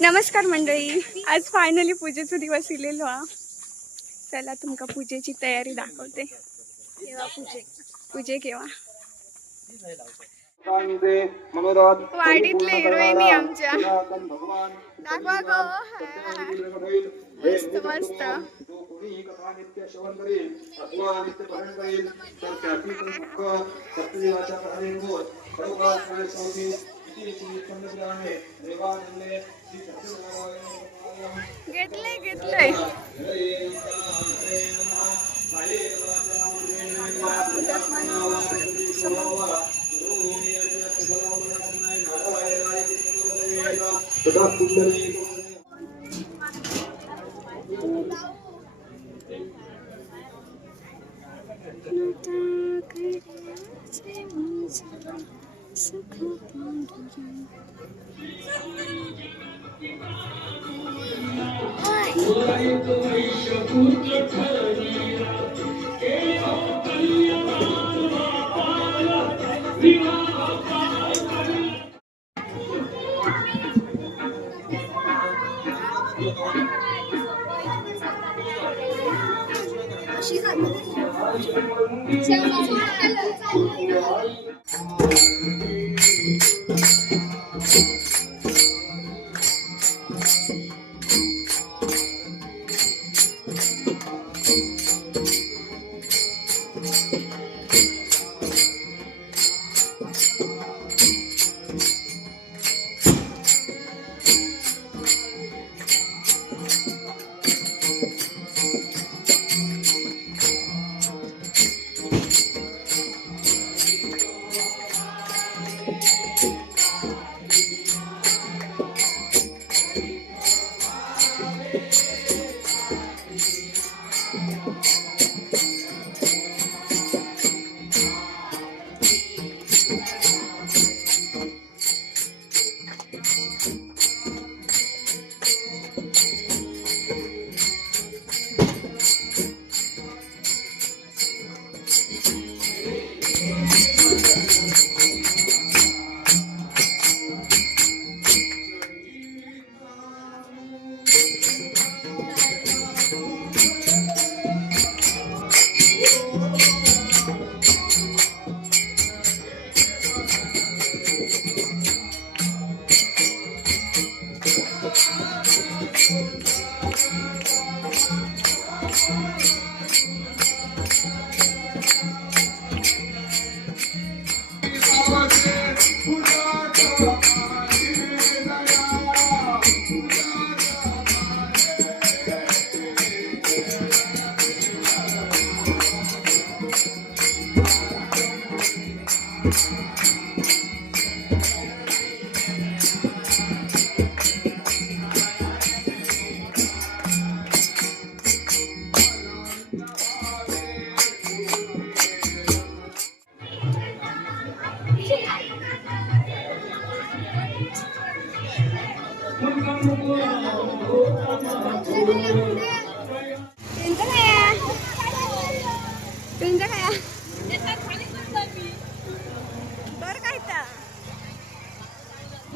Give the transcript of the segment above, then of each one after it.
नमस्कार मंडळी, आज फायनली पूजेचा दिवस इलेलो हा. चला तुमका पूजेची तयारी दाखवते. पूजे केव्हा वाडीतले हिरोईनी आमच्या दाखवा गो. मस्त मस्त घेतलंय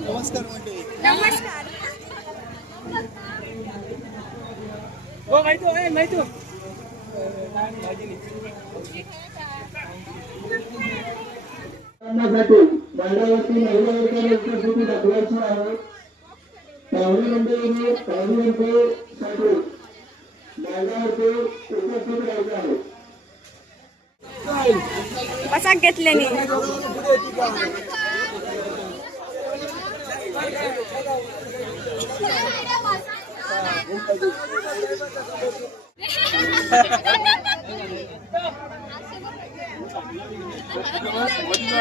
नमस्कार मंडळी. नमस्कार. हो माहिती माहिती मंडळावरती महिला वर्गाने उपस्थिती दाखवायची आहे. पाहुणे मंडळीने पाहुण्यांसाठी मंडळावरती उपस्थित राहायचं आहे. कसा घेतले नी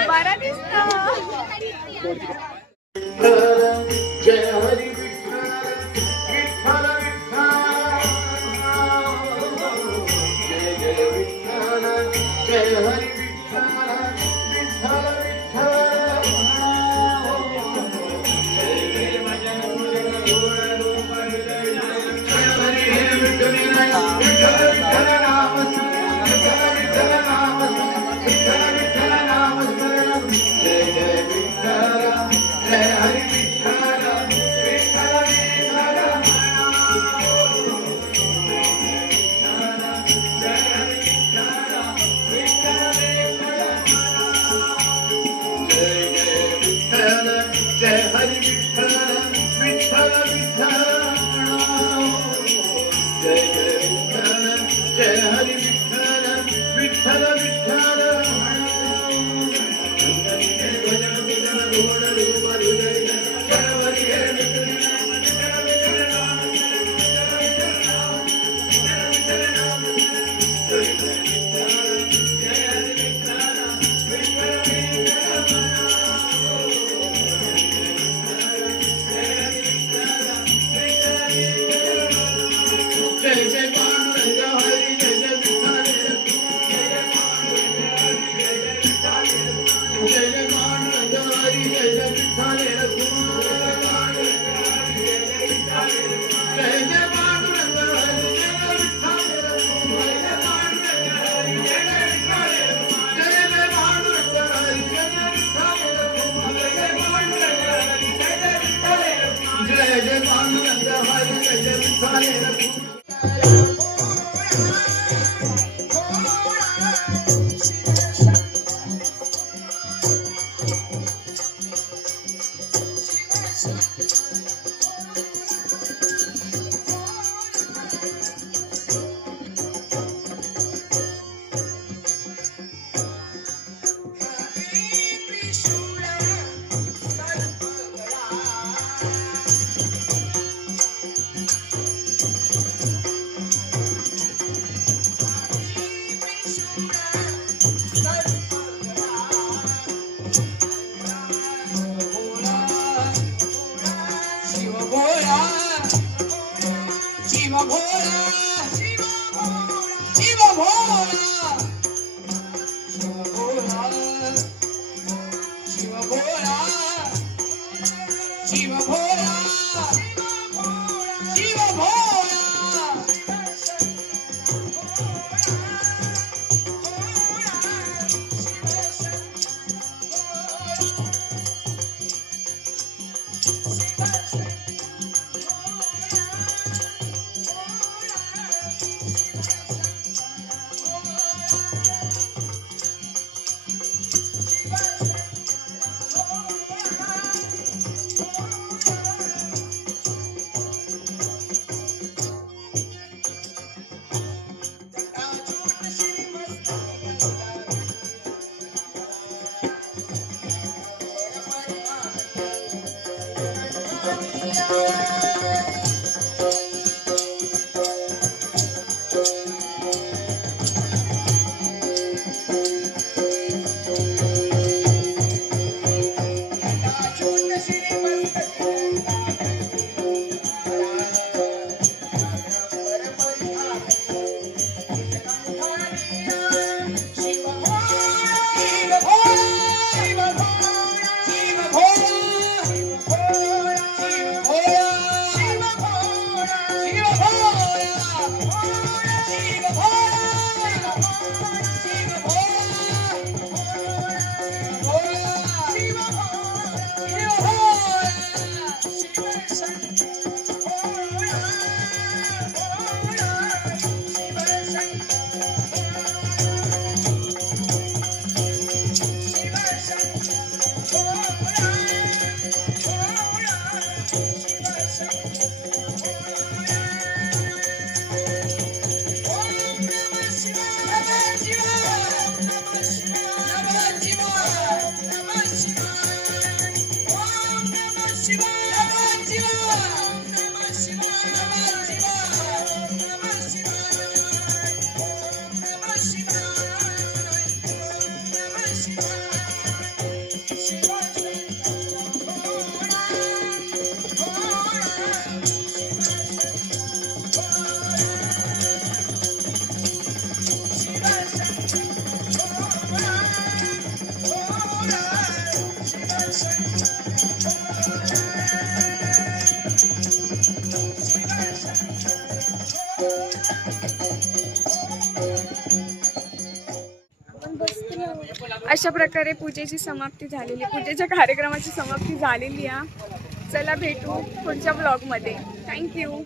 बरा दिसतो. जय हरी विठ्ठल जय जय विठ्ठल जय हरी विठ्ठल हरी विठ्ठल विठ्ठल विठ्ठल जय जय विठ्ठल जय हरी विठ्ठल विठ्ठल विठ्ठल जय जय पांडुरंग हरी जय जय विठ्ठल जय जय पांडुरंग हरी जय जय विठ्ठल जय जय पांडुरंग हरी जय जय विठ्ठल जय जय पांडुरंग हरी जय जय विठ्ठल जय जय पांडुरंग हरी जय जय विठ्ठल अशा प्रकारे पूजेची समाप्ती झालेली, पूजेच्या कार्यक्रमाची समाप्ती झालेली आहे. चला भेटू पुढच्या ब्लॉगमध्ये. थँक्यू.